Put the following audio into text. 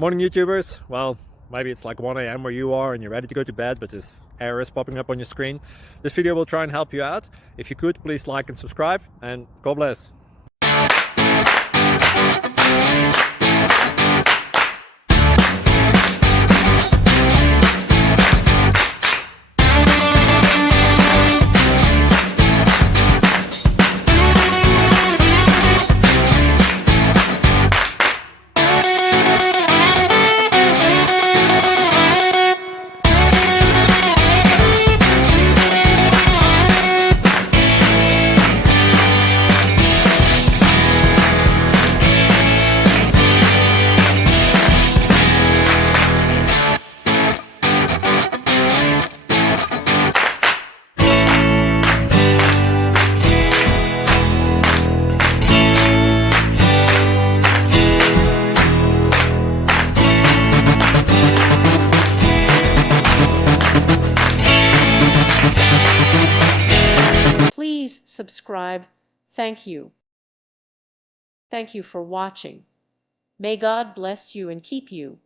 Morning YouTubers. Well, maybe it's like 1 a.m. where you are and you're ready to go to bed, but this error is popping up on your screen. This video will try and help you out. If you could, please like and subscribe, and God bless. Please subscribe. Thank you. Thank you for watching. May God bless you and keep you.